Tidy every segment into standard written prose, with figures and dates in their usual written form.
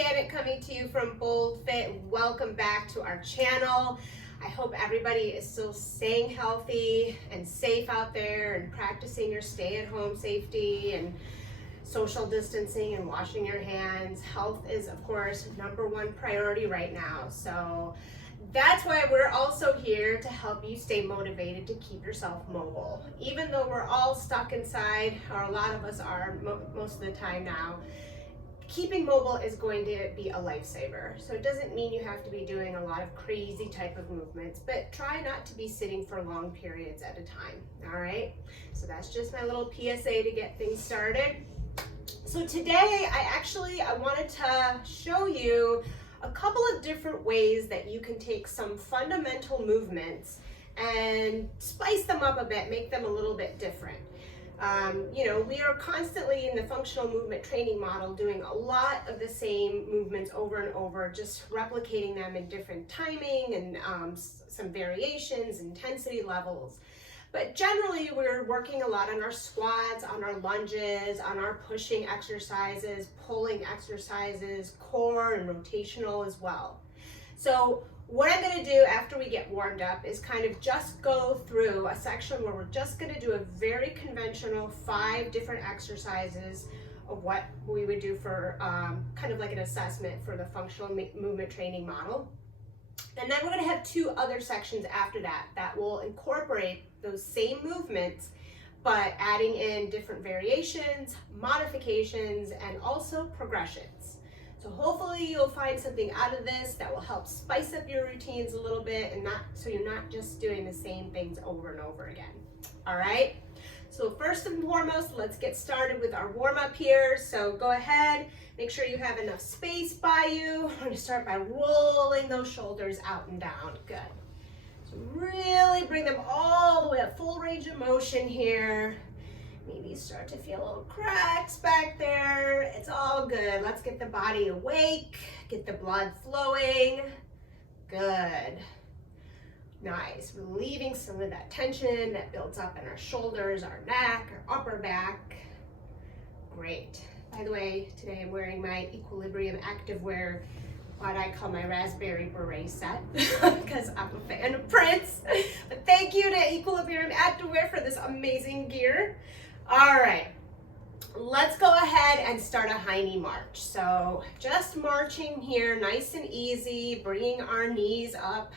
Janet coming to you from BoldFit. Welcome back to our channel. I hope everybody is still staying healthy and safe out there and practicing your stay-at-home safety and social distancing and washing your hands. Health is, of course, #1 priority right now. So that's why we're also here to help you stay motivated to keep yourself mobile. Even though we're all stuck inside, or a lot of us are most of the time now, keeping mobile is going to be a lifesaver. So it doesn't mean you have to be doing a lot of crazy type of movements, but try not to be sitting for long periods at a time, all right? So that's just my little PSA to get things started. So today, I wanted to show you a couple of different ways that you can take some fundamental movements and spice them up a bit, make them a little bit different. We are constantly in the functional movement training model doing a lot of the same movements over and over, just replicating them in different timing and some variations, intensity levels. But generally, we're working a lot on our squats, on our lunges, on our pushing exercises, pulling exercises, core and rotational as well. So what I'm going to do after we get warmed up is kind of just go through a section where we're just going to do a very conventional 5 different exercises of what we would do for kind of like an assessment for the functional movement training model. And then we're going to have 2 other sections after that that will incorporate those same movements, but adding in different variations, modifications, and also progressions. So hopefully you'll find something out of this that will help spice up your routines a little bit, and so you're not just doing the same things over and over again. All right? So first and foremost, let's get started with our warm-up here. So go ahead, make sure you have enough space by you. We're going to start by rolling those shoulders out and down. Good. So really bring them all the way up, full range of motion here. Maybe start to feel little cracks back there. It's all good. Let's get the body awake, get the blood flowing. Good. Nice. Relieving some of that tension that builds up in our shoulders, our neck, our upper back. Great. By the way, today I'm wearing my Equilibrium activewear, what I call my raspberry beret set, because I'm a fan of Prince. But thank you to Equilibrium activewear for this amazing gear. All right, let's go ahead and start a high knee march. So just marching here, nice and easy, bringing our knees up,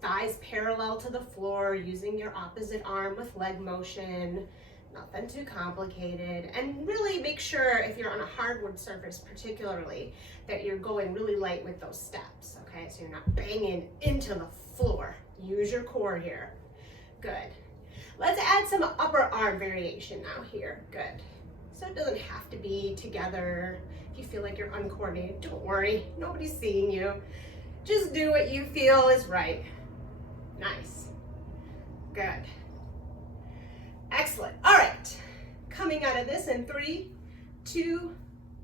thighs parallel to the floor, using your opposite arm with leg motion, nothing too complicated. And really make sure, if you're on a hardwood surface particularly, that you're going really light with those steps, okay? So you're not banging into the floor. Use your core here. Good. Let's add some upper arm variation now here. Good. So it doesn't have to be together. If you feel like you're uncoordinated, don't worry. Nobody's seeing you. Just do what you feel is right. Nice. Good. Excellent. All right. Coming out of this in 3, 2,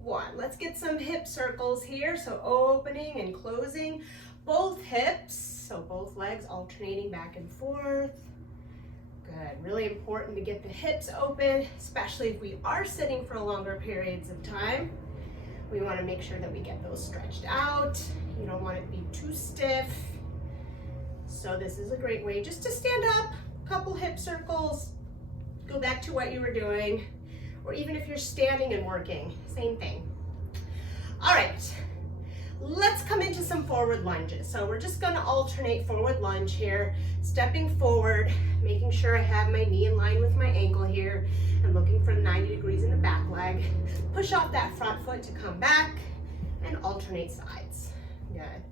1. Let's get some hip circles here. So opening and closing both hips. So both legs alternating back and forth. Good. Really important to get the hips open, especially if we are sitting for longer periods of time. We want to make sure that we get those stretched out. You don't want it to be too stiff. So this is a great way just to stand up, a couple hip circles, go back to what you were doing, or even if you're standing and working, same thing. All right, let's come into some forward lunges. So we're just going to alternate forward lunge here, stepping forward, making sure I have my knee in line with my ankle here, and looking for 90 degrees in the back leg. Push off that front foot to come back and alternate sides. Good.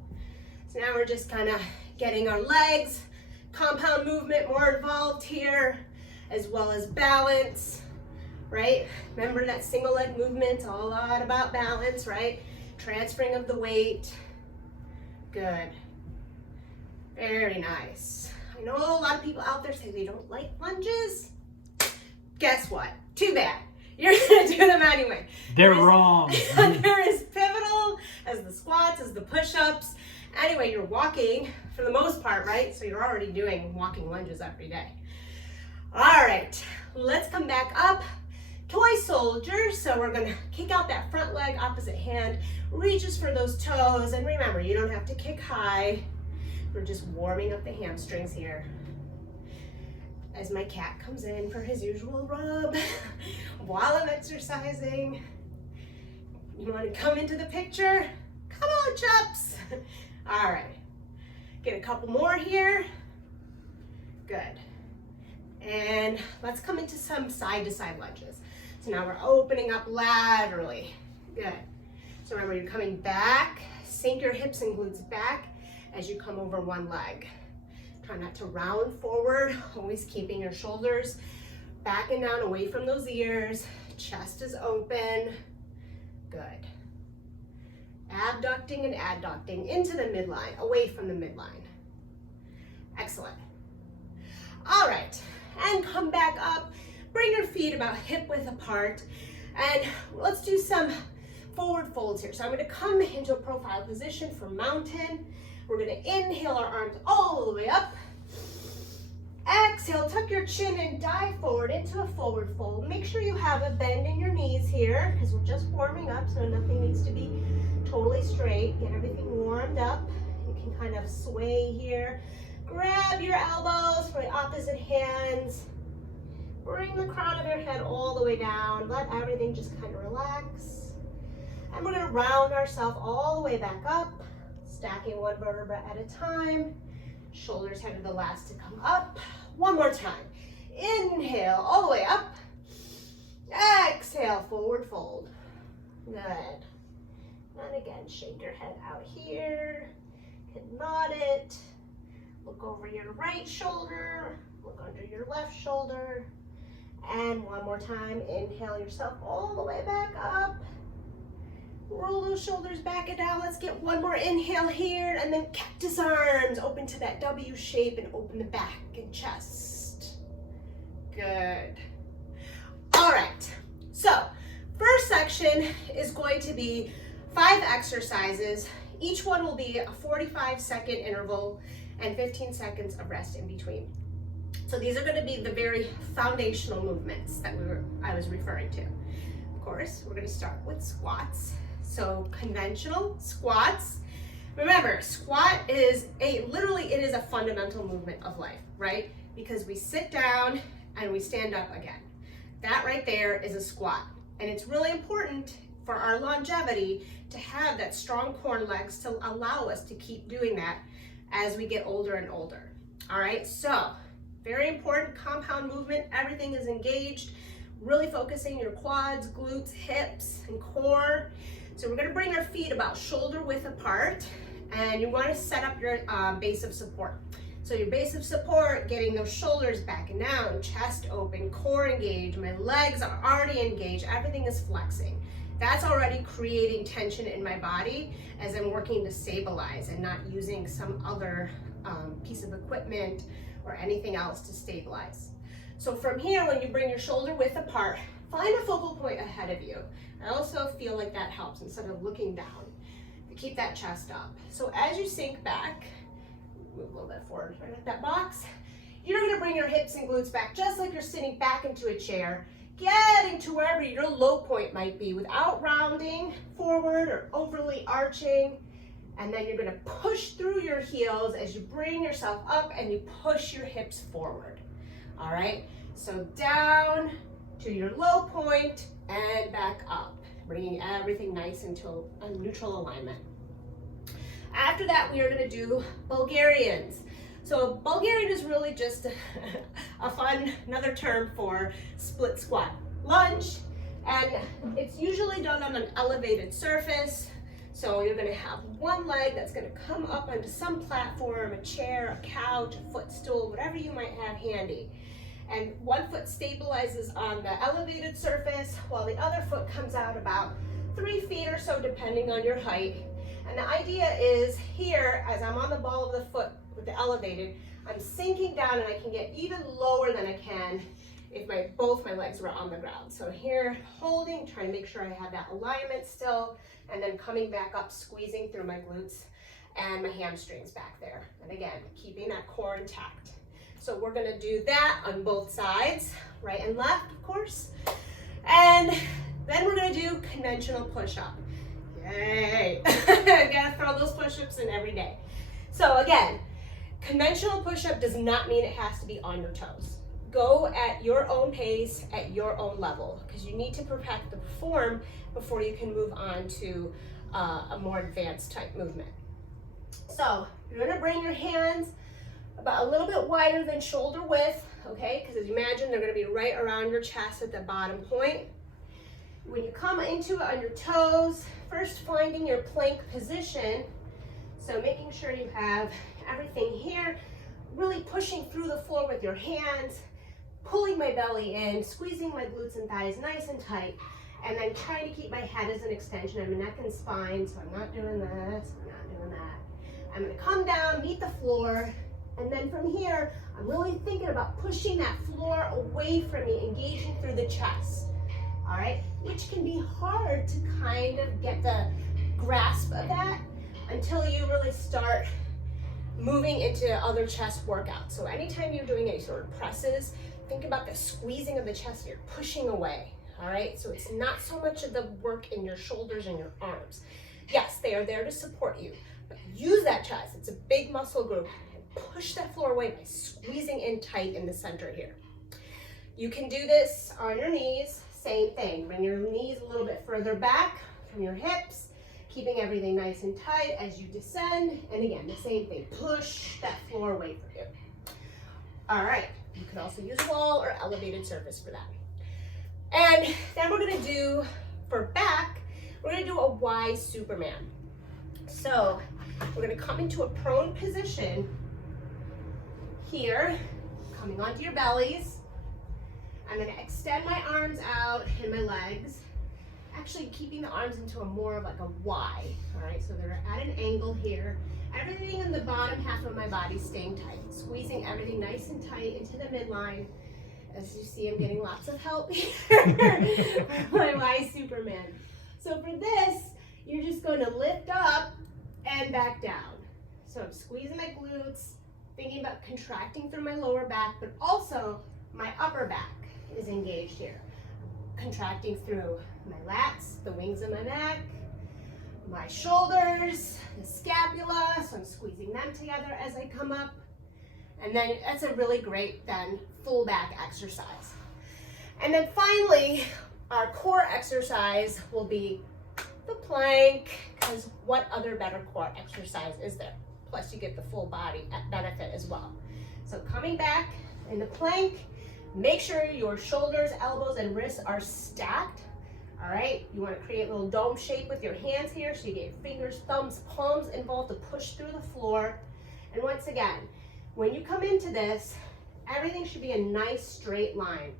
So now we're just kind of getting our legs, compound movement more involved here, as well as balance, right? Remember that single leg movement's all a lot about balance, right? Transferring of the weight. Good. Very nice. I know a lot of people out there say they don't like lunges. Guess what? Too bad. You're gonna do them anyway. They're wrong. They're as pivotal as the squats, as the push-ups. Anyway, you're walking for the most part, right? So you're already doing walking lunges every day. All right, let's come back up. toy soldier. So we're gonna kick out that front leg, opposite hand reaches for those toes. And remember, you don't have to kick high. We're just warming up the hamstrings here. As my cat comes in for his usual rub while I'm exercising. You want to come into the picture? Come on, Chups. All right, get a couple more here. Good. And let's come into some side-to-side lunges. So now we're opening up laterally. Good. So remember, you're coming back, sink your hips and glutes back as you come over one leg. Try not to round forward, always keeping your shoulders back and down away from those ears. Chest is open. Good. Abducting and adducting into the midline, away from the midline. Excellent. All right, and come back up. Bring your feet about hip width apart. And let's do some forward folds here. So I'm gonna come into a profile position for mountain. We're gonna inhale our arms all the way up. Exhale, tuck your chin and dive forward into a forward fold. Make sure you have a bend in your knees here because we're just warming up, so nothing needs to be totally straight. Get everything warmed up. You can kind of sway here. Grab your elbows for the opposite hands. Bring the crown of your head all the way down. Let everything just kind of relax. And we're gonna round ourselves all the way back up, stacking one vertebra at a time. Shoulders head to the last to come up. One more time. Inhale all the way up. Exhale, forward fold. Good. And again, shake your head out here. You can nod it. Look over your right shoulder. Look under your left shoulder. And one more time. Inhale yourself all the way back up. Roll those shoulders back and down. Let's get one more inhale here, and then cactus arms. Open to that W shape and open the back and chest. Good. All right, so first section is going to be 5 exercises. Each one will be a 45-second interval and 15 seconds of rest in between. So these are going to be the very foundational movements that I was referring to. Of course, we're going to start with squats. So conventional squats. Remember, squat is literally it is a fundamental movement of life, right? Because we sit down and we stand up again. That right there is a squat. And it's really important for our longevity to have that strong core and legs to allow us to keep doing that as we get older and older. All right, so very important compound movement. Everything is engaged, really focusing your quads, glutes, hips, and core. So we're gonna bring our feet about shoulder width apart, and you wanna set up your base of support. So your base of support, getting those shoulders back and down, chest open, core engaged, my legs are already engaged, everything is flexing. That's already creating tension in my body as I'm working to stabilize and not using some other piece of equipment or anything else to stabilize. So from here, when you bring your shoulder width apart, find a focal point ahead of you. I also feel like that helps instead of looking down to keep that chest up. So as you sink back, move a little bit forward, right at that box, you're gonna bring your hips and glutes back just like you're sitting back into a chair, getting to wherever your low point might be without rounding forward or overly arching. And then you're gonna push through your heels as you bring yourself up and you push your hips forward. All right, so down to your low point and back up, bringing everything nice into a neutral alignment. After that, we are gonna do Bulgarians. So Bulgarian is really just a fun, another term for split squat lunge. And it's usually done on an elevated surface. So you're gonna have one leg that's gonna come up onto some platform, a chair, a couch, a footstool, whatever you might have handy. And one foot stabilizes on the elevated surface while the other foot comes out about 3 feet or so depending on your height. And the idea is here, as I'm on the ball of the foot with the elevated, I'm sinking down and I can get even lower than I can if both my legs were on the ground. So here, holding, trying to make sure I have that alignment still, and then coming back up, squeezing through my glutes and my hamstrings back there. And again, keeping that core intact. So we're gonna do that on both sides, right and left, of course. And then we're gonna do conventional push-up. Yay! Gotta throw those push-ups in every day. So again, conventional push-up does not mean it has to be on your toes. Go at your own pace, at your own level, because you need to perfect the form before you can move on to a more advanced type movement. So you're gonna bring your hands about a little bit wider than shoulder width, okay? Because as you imagine, they're gonna be right around your chest at the bottom point. When you come into it on your toes, first finding your plank position, so making sure you have everything here, really pushing through the floor with your hands, pulling my belly in, squeezing my glutes and thighs nice and tight, and then trying to keep my head as an extension of my neck and spine, so I'm not doing this, I'm not doing that. I'm gonna come down, meet the floor, and then from here, I'm really thinking about pushing that floor away from me, engaging through the chest, all right? Which can be hard to kind of get the grasp of that until you really start moving into other chest workouts. So anytime you're doing any sort of presses, think about the squeezing of the chest, you're pushing away, all right? So it's not so much of the work in your shoulders and your arms. Yes, they are there to support you, but use that chest, it's a big muscle group, and push that floor away by squeezing in tight in the center here. You can do this on your knees, same thing. Bring your knees a little bit further back from your hips, keeping everything nice and tight as you descend. And again, the same thing, push that floor away from you. All right, you could also use wall or elevated surface for that. And then we're gonna do, for back, we're gonna do a Y Superman. So we're gonna come into a prone position here, coming onto your bellies. I'm gonna extend my arms out and my legs, actually keeping the arms into a more of like a Y, all right? So they're at an angle here. Everything in the bottom half of my body staying tight, squeezing everything nice and tight into the midline. As you see, I'm getting lots of help here with my Y Superman. So for this, you're just going to lift up and back down. So I'm squeezing my glutes, thinking about contracting through my lower back, but also my upper back is engaged here. Contracting through my lats, the wings of my neck, my shoulders, the scapula, so I'm squeezing them together as I come up. And then that's a really great then full back exercise. And then finally, our core exercise will be the plank, because what other better core exercise is there? Plus you get the full body benefit as well. So coming back in the plank, make sure your shoulders, elbows, and wrists are stacked. All right, you want to create a little dome shape with your hands here, so you get your fingers, thumbs, palms involved to push through the floor. And once again, when you come into this, everything should be a nice straight line,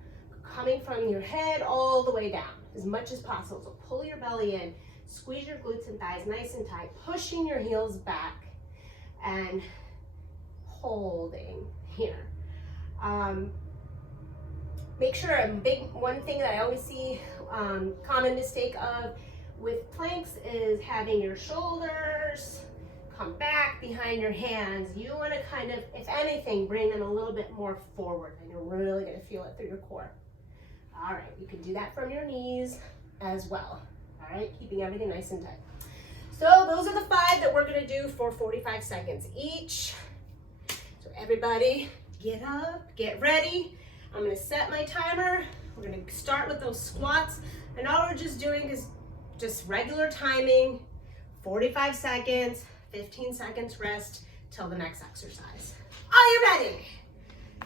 coming from your head all the way down as much as possible. So pull your belly in, squeeze your glutes and thighs nice and tight, pushing your heels back and holding here. Make sure one thing that I always see common mistake of with planks is having your shoulders come back behind your hands. You want to kind of, if anything, bring them a little bit more forward, and you're really going to feel it through your core. All right, you can do that from your knees as well. All right, keeping everything nice and tight. So those are the 5 that we're going to do for 45 seconds each. So everybody get up, get ready. I'm going to set my timer. We're going to start with those squats, and all we're just doing is just regular timing, 45 seconds, 15 seconds rest till the next exercise. Are you ready?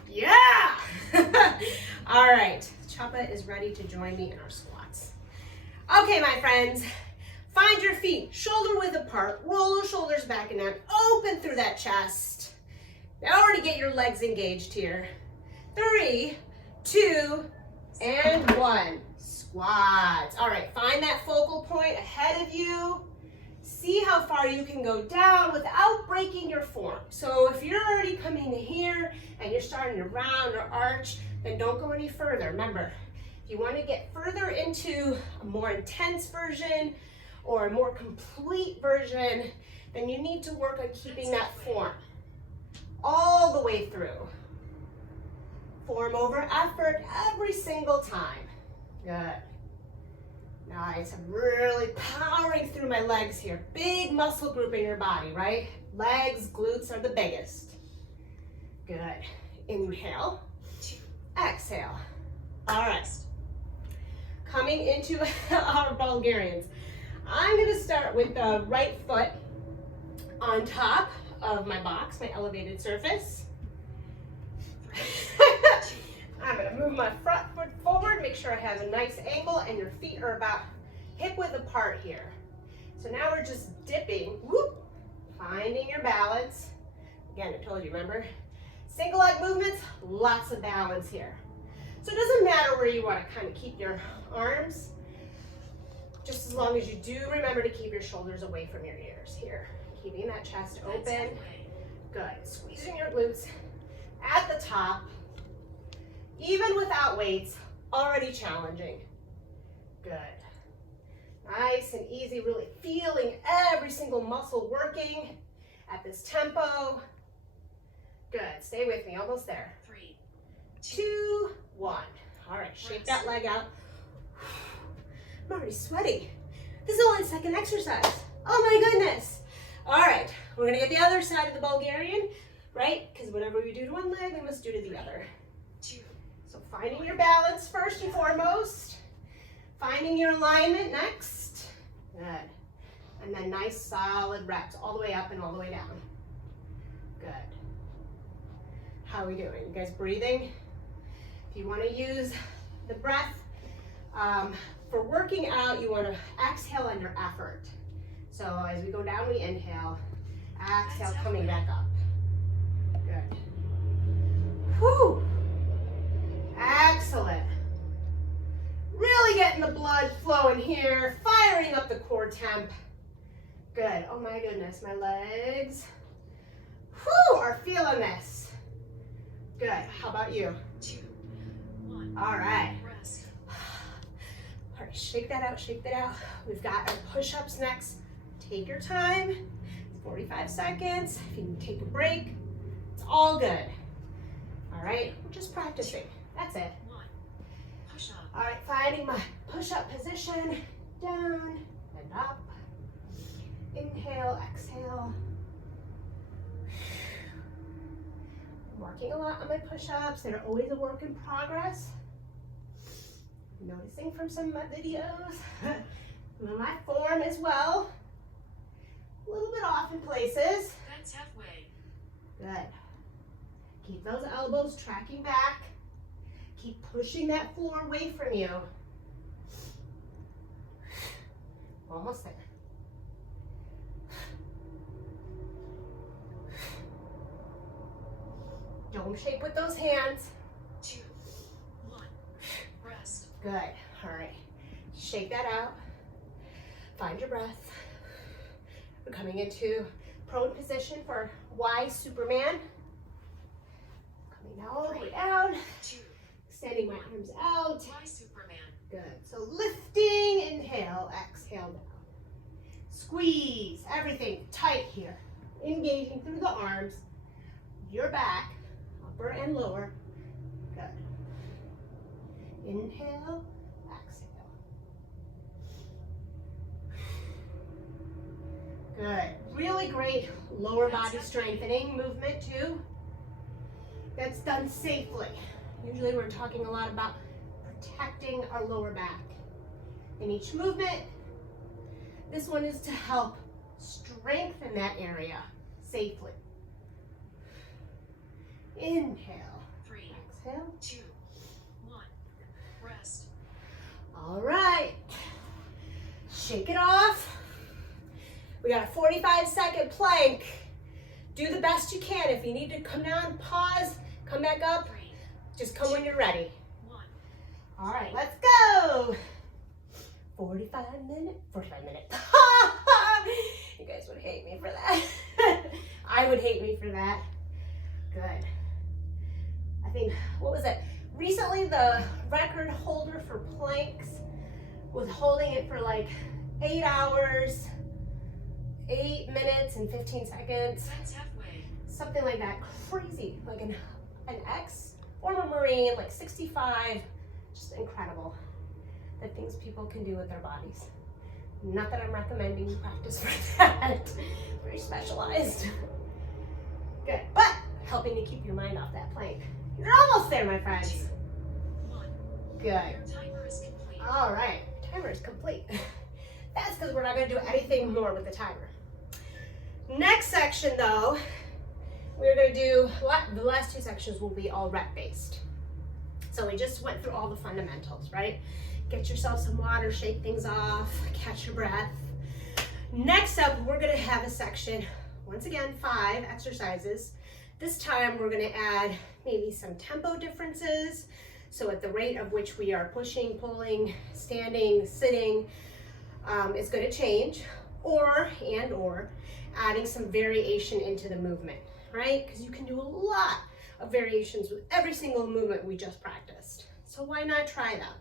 Yeah! All right, Chapa is ready to join me in our squats. Okay, my friends, find your feet shoulder width apart, roll those shoulders back and down, open through that chest. Now already get your legs engaged here. 3, 2, and 1. Squats. All right, find that focal point ahead of you. See how far you can go down without breaking your form. So if you're already coming to here and you're starting to round or arch, then don't go any further. Remember, if you want to get further into a more intense version or a more complete version, then you need to work on keeping that form all the way through. Form over effort every single time. Good. Nice. I'm really powering through my legs here. Big muscle group in your body, right? Legs, glutes are the biggest. Good. Inhale. Exhale. All right. Coming into our Bulgarians. I'm going to start with the right foot on top of my box, my elevated surface. I'm going to move my front foot forward, make sure I have a nice angle, and your feet are about hip width apart here. So now we're just dipping, whoop, finding your balance. Again, I told you, remember? Single leg movements, lots of balance here. So it doesn't matter where you want to kind of keep your arms, just as long as you do remember to keep your shoulders away from your ears here. Keeping that chest open. Good. Squeezing your glutes at the top. Even without weights, already challenging. Good. Nice and easy, really feeling every single muscle working at this tempo. Good. Stay with me. Almost there. 3, 2, 1. All right. Shake that leg out. I'm already sweaty. This is only the second exercise. Oh my goodness. All right. We're going to get the other side of the Bulgarian, right? Because whatever we do to one leg, we must do to the other. So finding your balance first and foremost. Finding your alignment next. Good. And then nice solid reps all the way up and all the way down. Good. How are we doing? You guys breathing? If you want to use the breath for working out, you want to exhale under effort. So as we go down, we inhale. Exhale, coming back up. Good. Whew. Excellent. Really getting the blood flowing here, firing up the core temp. Good. Oh my goodness, my legs are feeling this. Good. How about you? 2, 1. All right. Rest. All right, shake that out, shake that out. We've got our push-ups next. Take your time. 45 seconds. If you need to take a break, it's all good. All right, we're just practicing. That's it. Push up. All right, finding my push-up position. Down and up. Inhale, exhale. I'm working a lot on my push-ups. They're always a work in progress. Noticing from some of my videos. My form as well. A little bit off in places. That's halfway. Good. Keep those elbows tracking back. Keep pushing that floor away from you. Almost there. Dome shape with those hands. 2, 1. Rest. Good. All right. Shake that out. Find your breath. We're coming into prone position for Y Superman. Coming now all the way down. 2. Extending my arms out. Y Superman. Good. So lifting, inhale, exhale down. Squeeze everything tight here. Engaging through the arms, your back, upper and lower. Good. Inhale, exhale. Good. Really great lower body strengthening movement too. That's done safely. Usually we're talking a lot about protecting our lower back. In each movement, this one is to help strengthen that area safely. Inhale. 3, exhale. 2, 1. Rest. All right. Shake it off. We got a 45-second plank. Do the best you can. If you need to come down, pause, come back up. Just come when you're ready. 1. All right, let's go. 45 minutes. You guys would hate me for that. I would hate me for that. Good. I think, what was it? Recently, the record holder for planks was holding it for like 8 hours, 8 minutes and 15 seconds. That's halfway. Something like that. Crazy. Like an ex, former Marine, like 65. Just incredible. the things people can do with their bodies. Not that I'm recommending you practice for that. Very specialized. Good, but helping to keep your mind off that plank. You're almost there, my friends. Good. All right, timer is complete. That's because we're not going to do anything more with the timer. Next section, though, we're going to do, the last two sections will be all rep-based. So we just went through all the fundamentals, right? Get yourself some water, shake things off, catch your breath. Next up, we're going to have a section, once again, 5 exercises. This time, we're going to add maybe some tempo differences. So at the rate of which we are pushing, pulling, standing, sitting, is going to change, or adding some variation into the movement, right? Because you can do a lot of variations with every single movement we just practiced. So why not try that?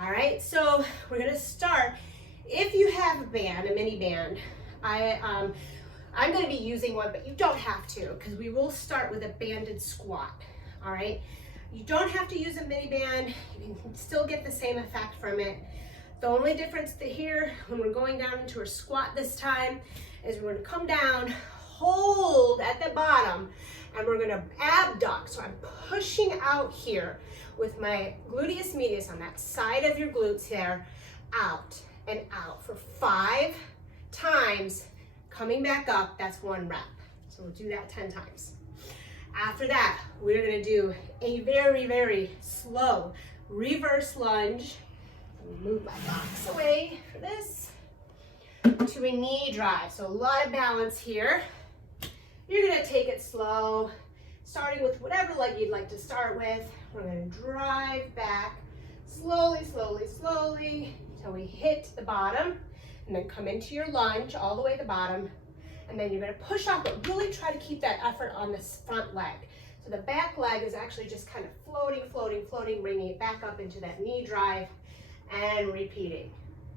All right, so we're going to start. If you have a band, a mini band, I'm going to be using one, but you don't have to, because we will start with a banded squat. All right, you don't have to use a mini band. You can still get the same effect from it. The only difference here, when we're going down into a squat this time, is we're going to come down, hold at the bottom, and we're going to abduct. So I'm pushing out here with my gluteus medius on that side of your glutes there, out and out for 5 times. Coming back up, that's 1 rep. So we'll do that 10 times. After that, we're going to do a very, very slow reverse lunge. Move my box away for this, to a knee drive. So a lot of balance here. You're going to take it slow, starting with whatever leg you'd like to start with. We're going to drive back slowly, slowly, slowly until we hit the bottom, and then come into your lunge all the way to the bottom. And then you're going to push off, but really try to keep that effort on this front leg. So the back leg is actually just kind of floating, floating, floating, bringing it back up into that knee drive, and repeating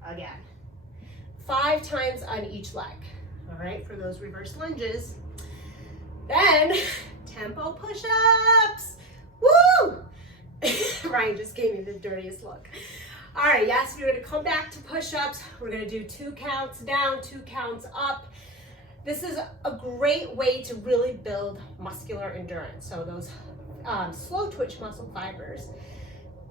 again. 5 times on each leg, all right, for those reverse lunges. Then, tempo push-ups. Woo! Ryan just gave me the dirtiest look. All right, yes, we're gonna come back to push-ups. We're gonna do 2 counts down, 2 counts up. This is a great way to really build muscular endurance. So those slow twitch muscle fibers,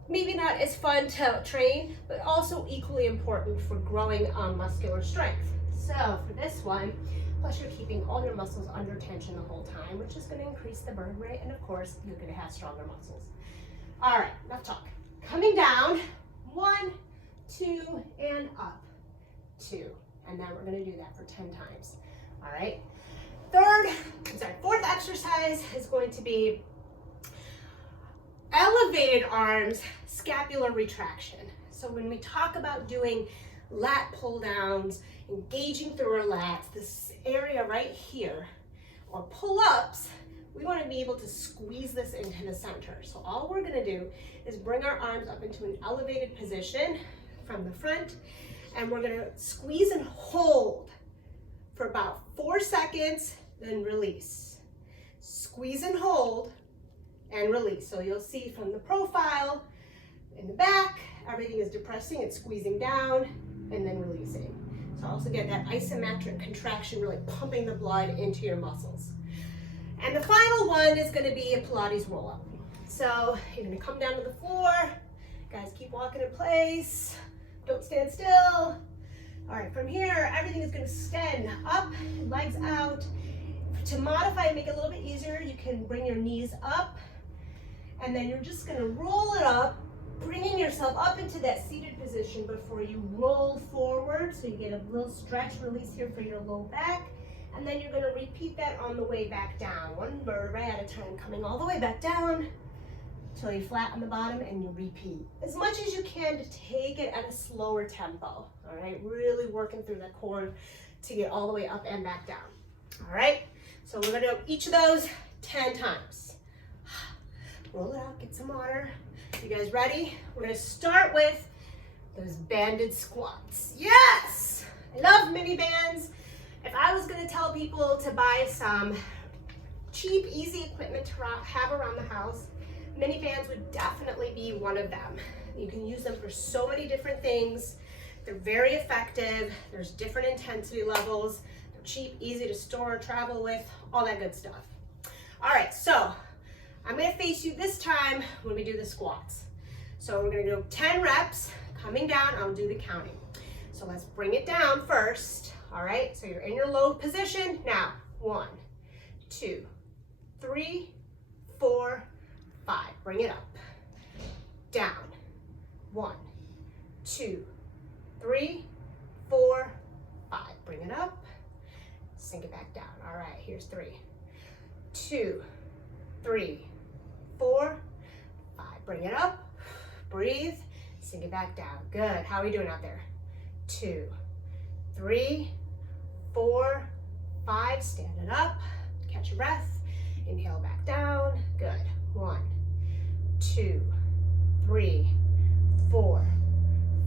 maybe not as fun to train, but also equally important for growing muscular strength. So for this one, plus you're keeping all your muscles under tension the whole time, which is going to increase the burn rate, and of course, you're going to have stronger muscles. All right, enough talk. Coming down, 1, 2, and up, 2. And then we're going to do that for 10 times. All right. Fourth exercise is going to be elevated arms, scapular retraction. So when we talk about doing lat pull downs, engaging through our lats, this area right here, or pull ups, we want to be able to squeeze this into the center. So all we're going to do is bring our arms up into an elevated position from the front, and we're going to squeeze and hold for about 4 seconds, then release. Squeeze and hold and release. So you'll see from the profile in the back, everything is depressing, it's squeezing down and then releasing. So also get that isometric contraction, really pumping the blood into your muscles. And the final one is going to be a Pilates roll-up. So you're going to come down to the floor. Guys, keep walking in place. Don't stand still. All right, from here, everything is going to stand up, legs out. To modify and make it a little bit easier, you can bring your knees up, and then you're just going to roll it up, bringing yourself up into that seated position before you roll forward. So you get a little stretch release here for your low back. And then you're going to repeat that on the way back down, 1 vertebrae at a time, coming all the way back down until you flat on the bottom, and you repeat as much as you can to take it at a slower tempo. All right, really working through the core to get all the way up and back down. All right, so we're going to do each of those 10 times. Roll it out, get some water. You guys ready? We're going to start with those banded squats. Yes, I love mini bands. If I was going to tell people to buy some cheap, easy equipment to have around the house, mini bands would definitely be one of them. You can use them for so many different things. They're very effective. There's different intensity levels. They're cheap, easy to store, travel with, all that good stuff. All right, so I'm gonna face you this time when we do the squats. So we're gonna do 10 reps, coming down, I'll do the counting. So let's bring it down first, all right? So you're in your low position. Now, 1, 2, 3, 4, 5. Bring it up. Down. 1, 2, 3, 4, 5. Bring it up. Sink it back down. All right, here's 3, 2, 3, 4, 5. Bring it up. Breathe. Sink it back down. Good. How are we doing out there? 2, 3, 4, 5. Stand it up. Catch your breath. Inhale back down. Good. 1, 2, 3, 4,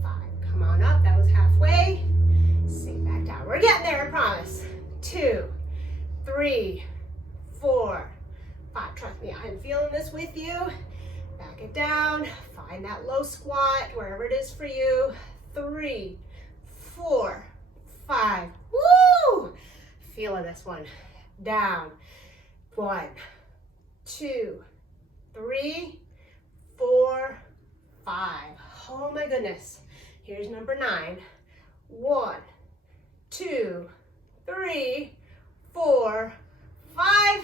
5. Come on up. That was halfway. Sink back down. We're getting there, I promise. 2, 3, 4, 5. Trust me, I'm feeling this with you. Back it down. Find that low squat, wherever it is for you. 3, 4, 5. Woo! Feeling this one. Down. 1, 2, 3, 4, 5. Oh my goodness. Here's number 9. 1, 2, 3, 4, 5.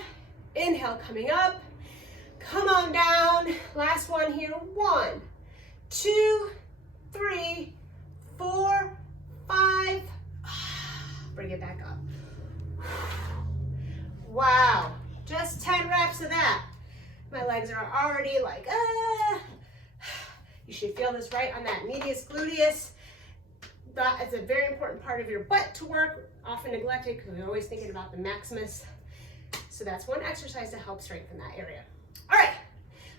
Inhale, coming up. Come on down. Last one here. 1, 2, 3, 4, 5. Bring it back up. Wow. Just 10 reps of that. My legs are already like, ah. You should feel this right on that medius gluteus. That is a very important part of your butt to work, often neglected because we're always thinking about the maximus. So that's one exercise to help strengthen that area. All right,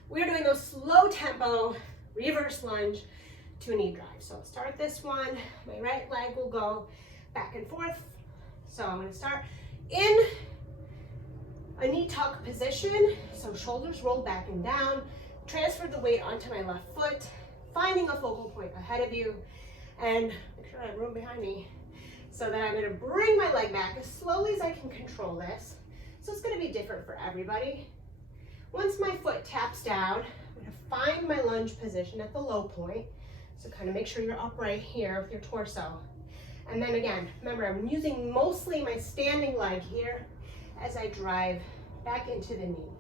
we're doing those slow tempo reverse lunge to a knee drive. So I'll start this one. My right leg will go back and forth. So I'm going to start in a knee tuck position. So shoulders roll back and down. Transfer the weight onto my left foot, finding a focal point ahead of you, and make sure I have room behind me. So that I'm going to bring my leg back as slowly as I can control this. So it's going to be different for everybody. Once my foot taps down, I'm going to find my lunge position at the low point. So kind of make sure you're upright here with your torso. And then again, remember, I'm using mostly my standing leg here as I drive back into the knee.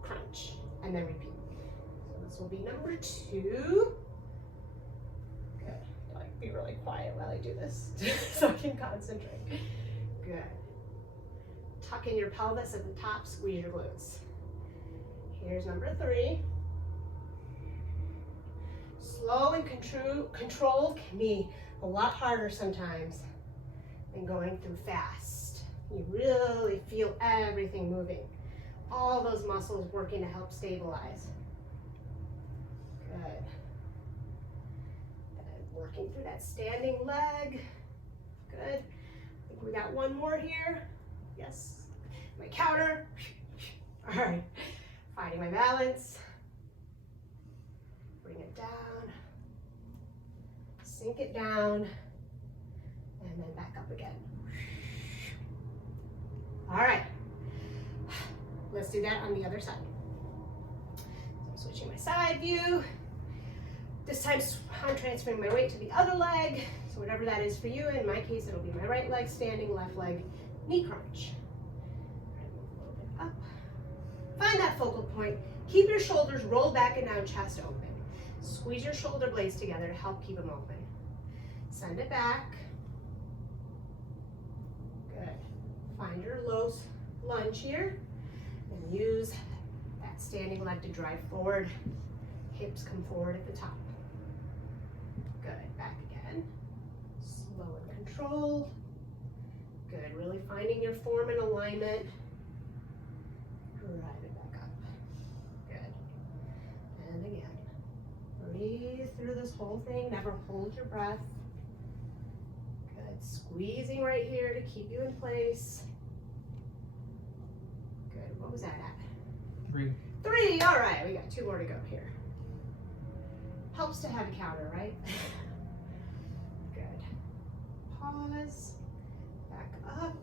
Crunch, and then repeat. So this will be number 2. Good. I like be really quiet while I do this so I can concentrate. Good. Tuck in your pelvis at the top, squeeze your glutes. Here's number 3. Slow and controlled can be a lot harder sometimes than going through fast. You really feel everything moving. All those muscles working to help stabilize. Good. And working through that standing leg. Good. I think we got one more here. Yes. My counter. All right. Finding my balance. Bring it down. Sink it down. And then back up again. All right. Let's do that on the other side. So I'm switching my side view. This time I'm transferring my weight to the other leg. So whatever that is for you, in my case, it'll be my right leg standing, left leg knee crunch. Move a little bit up. Find that focal point. Keep your shoulders rolled back and down, chest open. Squeeze your shoulder blades together to help keep them open. Send it back. Good. Find your low lunge here. And use that standing leg to drive forward. Hips come forward at the top. Good. Back again. Slow and controlled. Good. Really finding your form and alignment. Drive it back up. Good. And again. Breathe through this whole thing. Never hold your breath. Good. Squeezing right here to keep you in place. Good. What was that at? 3. 3. All right. We got 2 more to go here. Helps to have a counter, right? Good. Pause. Back up.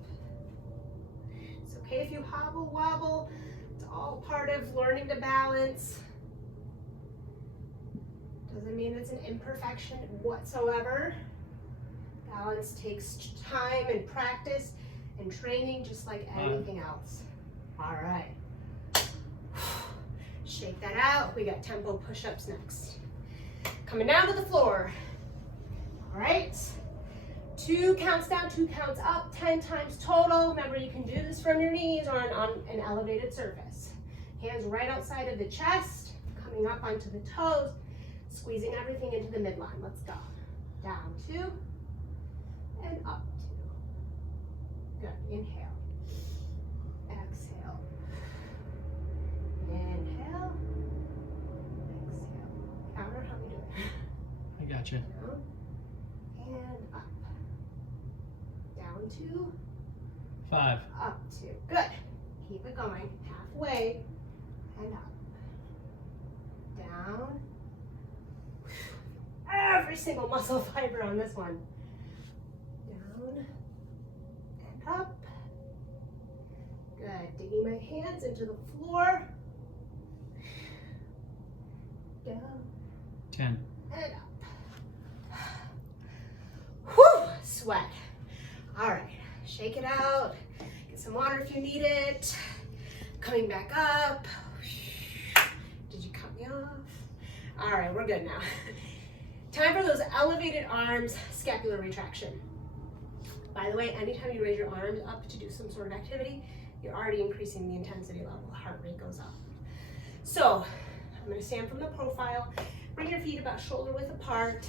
It's okay if you hobble wobble. It's all part of learning to balance. Doesn't mean it's an imperfection whatsoever. Balance takes time and practice and training just like anything else. All right. Shake that out. We got tempo push-ups next. Coming down to the floor. All right. 2 counts down, 2 counts up, 10 times total. Remember, you can do this from your knees or on an elevated surface. Hands right outside of the chest, coming up onto the toes, squeezing everything into the midline. Let's go. Down 2 and up 2. Good. Inhale. Exhale. Inhale. Exhale. Counter, how we doing? I got you. Down and up. Down 2. 5. Up 2. Good. Keep it going. Halfway and up. Down. Every single muscle fiber on this one. Down and up. Good. Digging my hands into the floor. Down. 10. And up. Whew, sweat. All right, shake it out. Get some water if you need it. Coming back up. Did you cut me off? All right, we're good now. Time for those elevated arms, scapular retraction. By the way, anytime you raise your arms up to do some sort of activity, you're already increasing the intensity level. The heart rate goes up. So, I'm gonna stand from the profile. Bring your feet about shoulder width apart.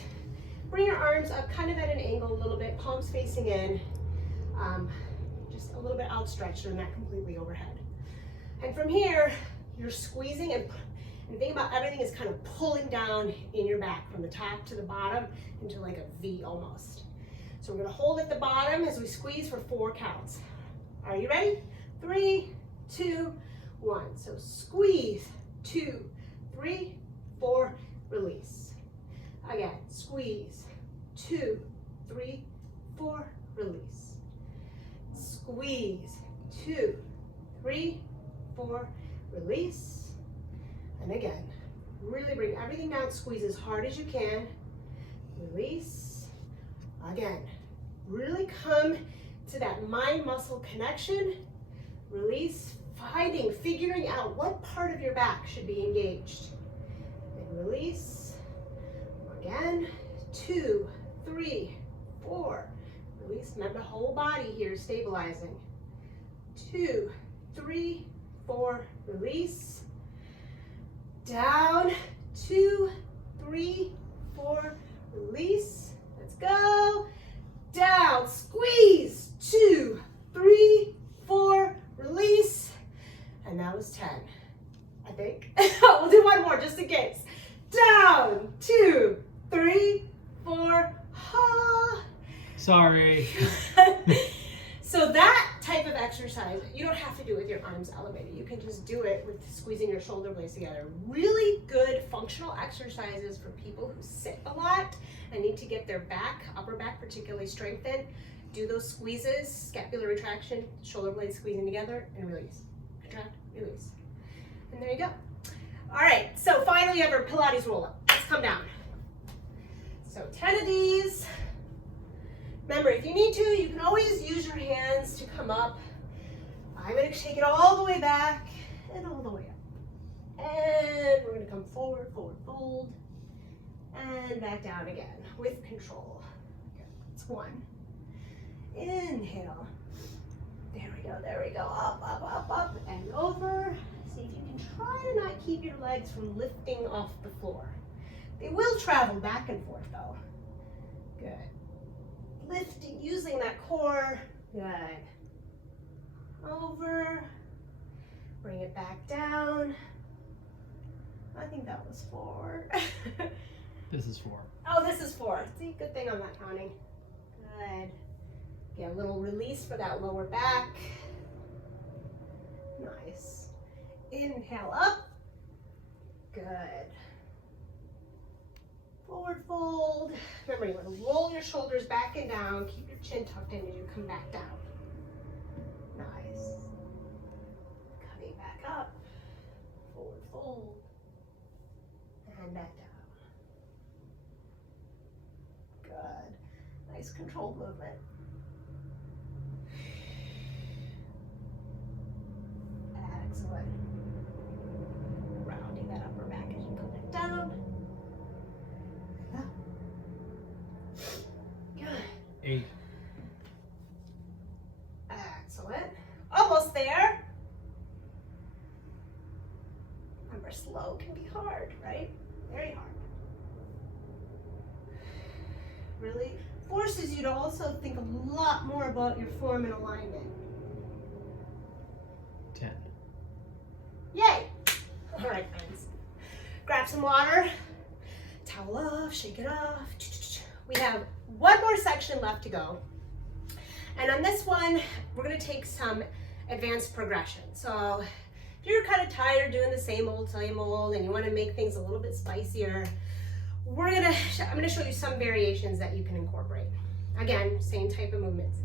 Bring your arms up kind of at an angle a little bit, palms facing in. Just a little bit outstretched and not completely overhead. And from here, you're squeezing and think about everything is kind of pulling down in your back from the top to the bottom into like a V almost. So we're gonna hold at the bottom as we squeeze for 4 counts. Are you ready? 3, 2, 1. So squeeze, 2, 3, 4, release. Again, squeeze, 2, 3, 4, release. Squeeze, 2, 3, 4, release. And again, really bring everything down, squeeze as hard as you can. Release. Again, really come to that mind-muscle connection. Release, figuring out what part of your back should be engaged. And release. Again, 2, 3, 4. Release. Remember, the whole body here is stabilizing. 2, 3, 4. Release. Down. 2, 3, 4. Release. Let's go. Down. Squeeze. 2, 3, 4. Release. And that was 10, I think. We'll do one more just in case. Down. 2, 3, 4. Ha. Sorry. So that type of exercise, you don't have to do it with your arms elevated. You can just do it with squeezing your shoulder blades together. Really good functional exercises for people who sit a lot and need to get their back, upper back particularly strengthened. Do those squeezes, scapular retraction, shoulder blades squeezing together, and release. Contract, release. And there you go. All right, so finally you have our Pilates roll up. Let's come down. So 10 of these. Remember, if you need to, you can always use your hands to come up. I'm gonna take it all the way back and all the way up. And we're gonna come forward, forward fold, and back down again with control. It's 1. Inhale. There we go. Up, up, up, up, and over. See if you can try to not keep your legs from lifting off the floor. They will travel back and forth though. Good. Lifting, using that core. Good. Over. Bring it back down. I think that was 4. This is 4. Oh, this is 4. See, good thing I'm not counting. Good. Get a little release for that lower back. Nice. Inhale up. Good. Forward fold. Remember, you want to roll your shoulders back and down. Keep your chin tucked in as you come back down. Nice. Coming back up. Forward fold. And back down. Good. Nice controlled movement. Excellent. Rounding that upper back as you come back down. Good. 8. Excellent. Almost there. Remember, slow can be hard, right? Very hard. Really forces you to also think a lot more about your form and alignment. 10. Yay! All right, friends. Grab some water, towel off, shake it off. We have one more section left to go. And on this one, we're gonna take some advanced progression. So if you're kind of tired doing the same old and you wanna make things a little bit spicier, I'm gonna show you some variations that you can incorporate. Again, same type of movements.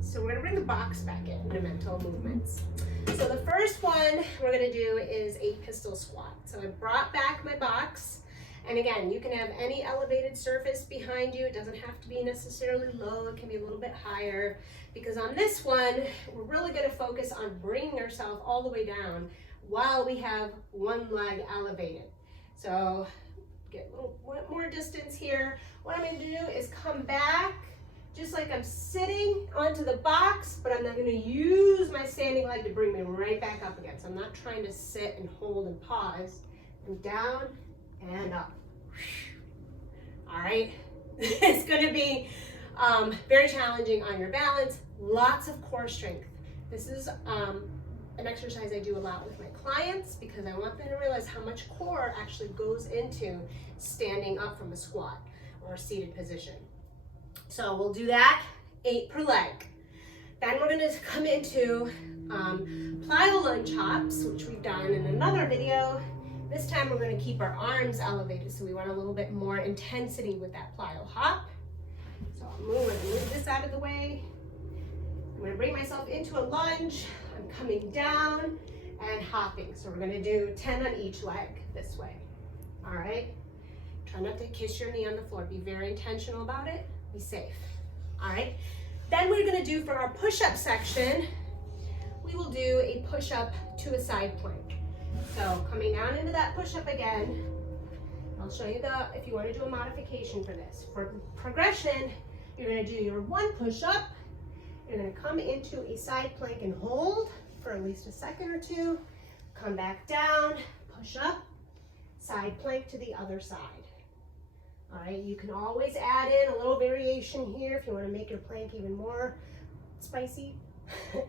So we're gonna bring the box back in the mental movements. So the first one we're gonna do is a pistol squat. So I brought back my box. And again, you can have any elevated surface behind you. It doesn't have to be necessarily low. It can be a little bit higher. Because on this one, we're really gonna focus on bringing ourselves all the way down while we have one leg elevated. So get a little more distance here. What I'm gonna do is come back just like I'm sitting onto the box, but I'm not gonna use my standing leg to bring me right back up again. So I'm not trying to sit and hold and pause. I'm down and up. All right, it's gonna be very challenging on your balance, lots of core strength. This is an exercise I do a lot with my clients because I want them to realize how much core actually goes into standing up from a squat or a seated position. So we'll do that, 8 per leg. Then we're gonna come into plyo lunge hops, which we've done in another video. This time we're gonna keep our arms elevated, so we want a little bit more intensity with that plyo hop. So I'm gonna move this out of the way. I'm gonna bring myself into a lunge. I'm coming down and hopping. So we're gonna do 10 on each leg this way. All right? Try not to kiss your knee on the floor. Be very intentional about it. Be safe. All right? Then we're gonna do for our push-up section, we will do a push-up to a side plank. So coming down into that push-up again, I'll show you if you want to do a modification for this. For progression, you're going to do your 1 push-up. You're going to come into a side plank and hold for at least a second or 2. Come back down, push up, side plank to the other side. All right, you can always add in a little variation here if you want to make your plank even more spicy. If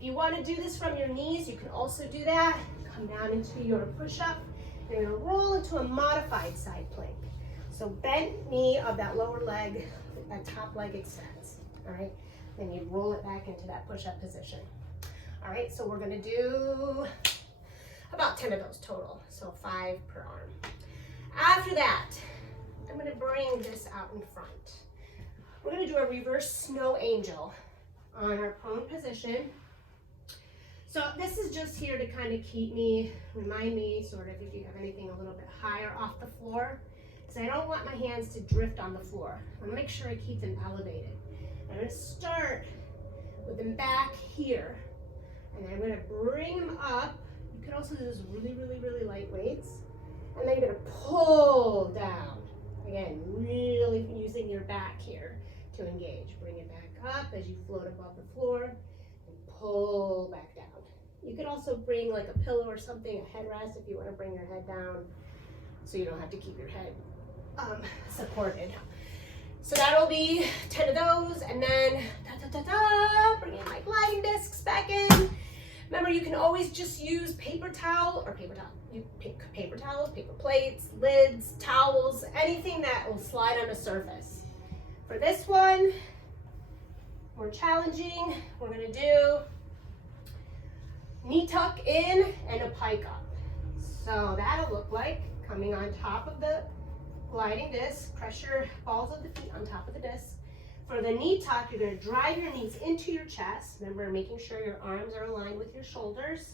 you want to do this from your knees, you can also do that. Come down into your push-up. You're going to roll into a modified side plank. So bent knee of that lower leg, that top leg extends. All right, then you roll it back into that push-up position. All right, so we're going to do about 10 of those total, so 5 per arm. After that, I'm going to bring this out in front. We're going to do a reverse snow angel on our prone position. So this is just here to kind of remind me sort of if you have anything a little bit higher off the floor, because I don't want my hands to drift on the floor. I want to make sure I keep them elevated. I'm going to start with them back here, and then I'm going to bring them up. You can also do this really, really, really light weights, and then you're going to pull down. Again, really using your back here to engage. Bring it back up as you float above the floor, and pull back down. You could also bring like a pillow or something, a headrest, if you want to bring your head down so you don't have to keep your head supported. So that'll be 10 of those, and then bringing my gliding discs back in. Remember, you can always just use paper towels, paper plates, lids, towels, anything that will slide on a surface. For this one, more challenging, we're gonna do knee tuck in and a pike up. So that'll look like coming on top of the gliding disc. Press your balls of the feet on top of the disc. For the knee tuck, you're going to drive your knees into your chest. Remember, making sure your arms are aligned with your shoulders.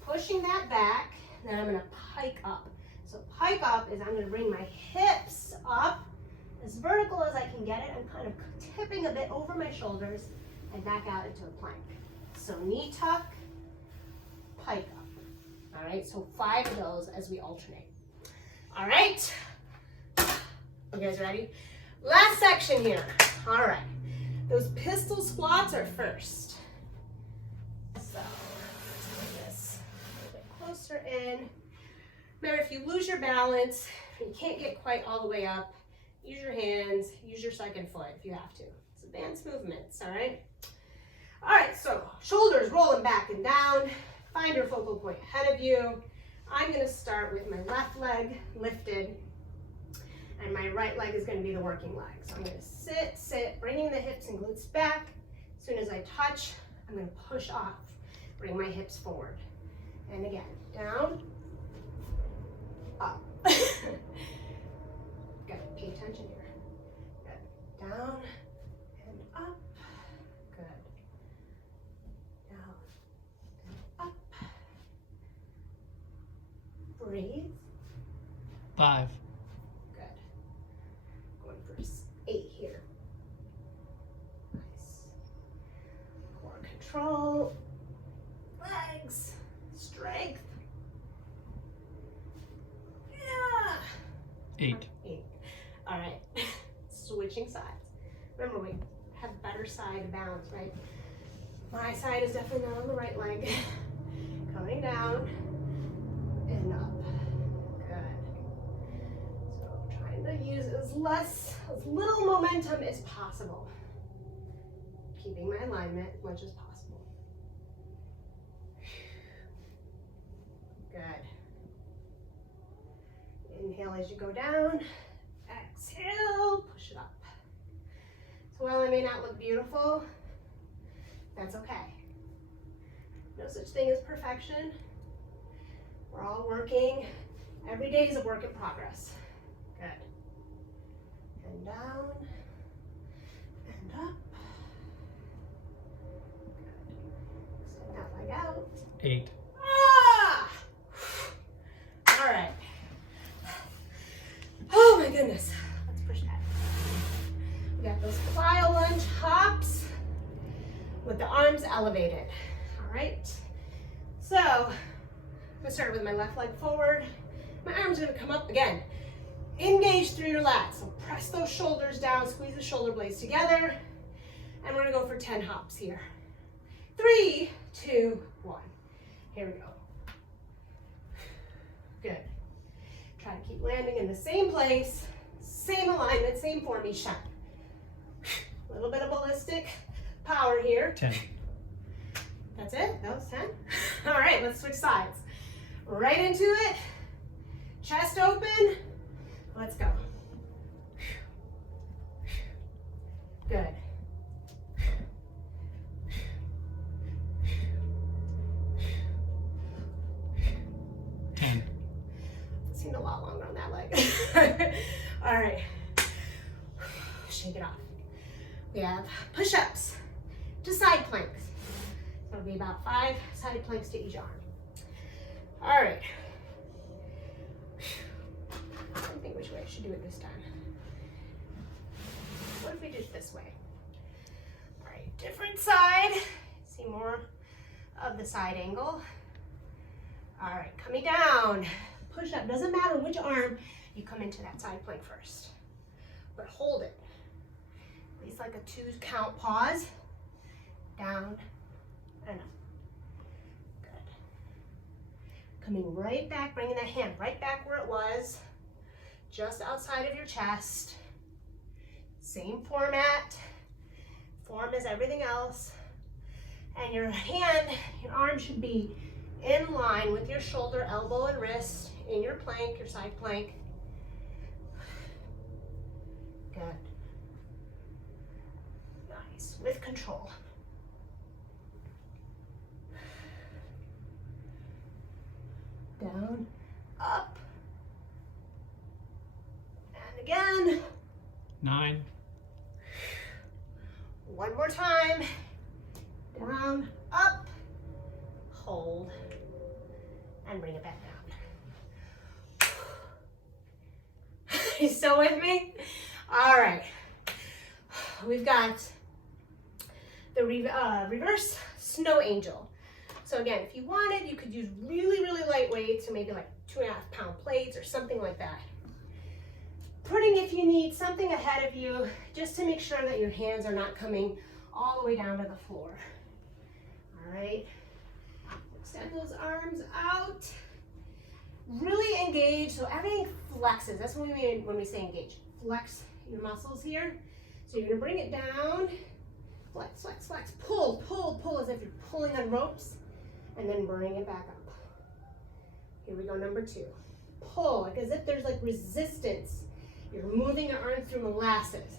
Pushing that back, then I'm going to pike up. So pike up is I'm going to bring my hips up as vertical as I can get it. I'm kind of tipping a bit over my shoulders and back out into a plank. So knee tuck, pike up. All right, so 5 of those as we alternate. All right, you guys ready? Last section here. All right, those pistol squats are first. So let's bring this a little bit closer in. Remember, if you lose your balance, you can't get quite all the way up, use your hands, use your second foot if you have to. It's advanced movements, all right? All right, so shoulders rolling back and down. Find your focal point ahead of you. I'm gonna start with my left leg lifted, and my right leg is gonna be the working leg. So I'm gonna sit, bringing the hips and glutes back. As soon as I touch, I'm gonna push off, bring my hips forward. And again, down, up. Good, pay attention here. Good, down and up. Good, down and up. Breathe. 5. Good. Going for 8 here. Nice. Core control. Legs. Strength. 8. 8. All right. Switching sides. Remember, we have better side balance, right? My side is definitely not on the right leg. Coming down and up. Good. So trying to use as little momentum as possible. Keeping my alignment as much as possible. Good. Inhale as you go down. Exhale, push it up. So while I may not look beautiful, that's okay. No such thing as perfection. We're all working. Every day is a work in progress. Good. And down and up. Good. Extend that leg out. 8. Ah! All right. Oh my goodness. Let's push that. We got those plyo lunge hops with the arms elevated. All right. So I'm gonna start with my left leg forward. My arms are gonna come up again. Engage through your lats. So press those shoulders down, squeeze the shoulder blades together. And we're gonna go for 10 hops here. 3, 2, 1. Here we go. Good. Try to keep landing in the same place, same alignment, same formation. A little bit of ballistic power here. 10. That's it? That was 10? All right, let's switch sides. Right into it. Chest open. Let's go. Good. Seemed a lot longer on that leg. All right. Shake it off. We have push-ups to side planks. So it'll be about 5 side planks to each arm. All right. I don't think which way I should do it this time. What if we did it this way? All right, different side. See more of the side angle. All right, coming down. Push up, doesn't matter which arm you come into that side plank first, but hold it. At least like a 2 count pause, down and up. Good. Coming right back, bringing that hand right back where it was, just outside of your chest. Same form as everything else. And your hand, your arm should be in line with your shoulder, elbow, and wrist in your plank, your side plank. Good. Nice, with control. Down, up, and 9. One more time. Down, up, hold, and bring it back down. You still with me? All right. We've got the reverse snow angel. So again, if you wanted, you could use really, really light weights, so maybe like 2.5 pound plates or something like that. Putting, if you need, something ahead of you, just to make sure that your hands are not coming all the way down to the floor. All right, extend those arms out. Really engage, so everything flexes. That's what we mean when we say engage. Flex your muscles here. So you're gonna bring it down, flex, flex, flex, pull, pull, pull as if you're pulling on ropes, and then bring it back up. Here we go, number 2. Pull, like as if there's like resistance. You're moving your arm through molasses.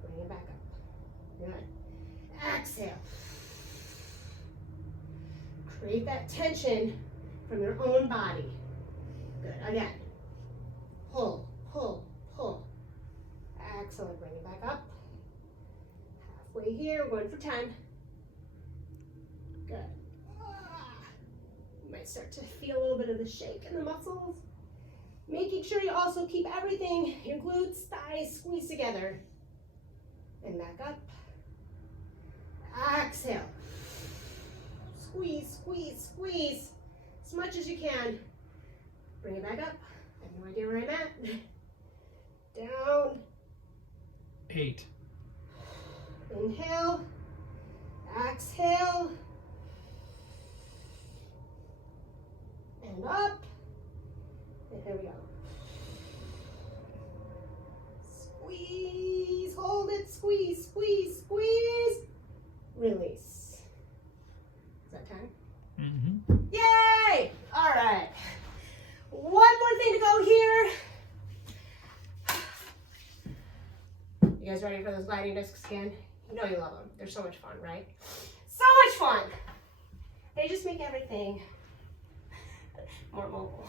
Bring it back up. Good. Exhale. Create that tension from your own body. Good. Again. Pull, pull, pull. Excellent. Bring it back up. Halfway here. We're going for 10. Good. You might start to feel a little bit of the shake in the muscles. Making sure you also keep everything, your glutes, thighs squeezed together. And back up. Exhale. Squeeze, squeeze, squeeze. As much as you can. Bring it back up. I have no idea where I'm at. Down. 8. Inhale. Exhale. And up. And here we go. Squeeze, hold it, squeeze, squeeze, squeeze. Release. Is that time? Mm-hmm. Yay! All right. One more thing to go here. You guys ready for those gliding discs again? You know you love them. They're so much fun, right? So much fun. They just make everything more mobile.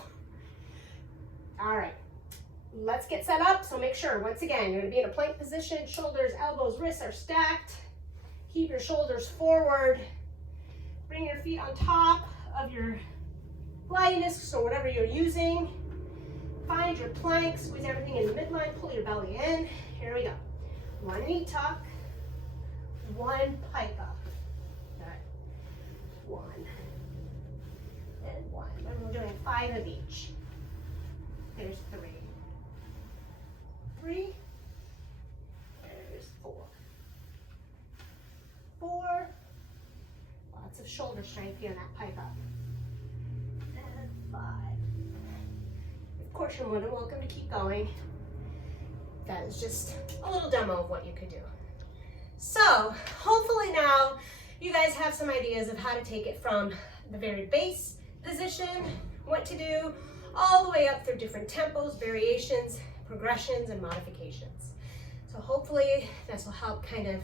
All right, let's get set up. So make sure, once again, you're gonna be in a plank position, shoulders, elbows, wrists are stacked. Keep your shoulders forward. Bring your feet on top of your gliding discs or whatever you're using. Find your plank, squeeze everything in the midline, pull your belly in. Here we go. One knee tuck, one pike up. Okay. 1 and 1. And we're doing 5 of each. There's 3. 3. There's 4. 4. Lots of shoulder strength here in that pike up. And 5. Of course, you're more than welcome to keep going. That is just a little demo of what you could do. So, hopefully now you guys have some ideas of how to take it from the very base position, what to do, all the way up through different tempos, variations, progressions, and modifications. So hopefully this will help kind of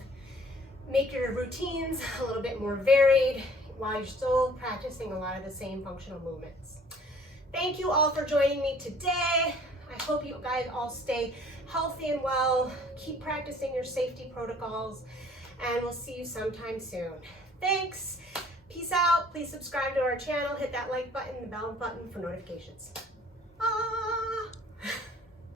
make your routines a little bit more varied while you're still practicing a lot of the same functional movements. Thank you all for joining me today. I hope you guys all stay healthy and well. Keep practicing your safety protocols, and we'll see you sometime soon. Thanks. Peace out. Please subscribe to our channel. Hit that like button, the bell button for notifications.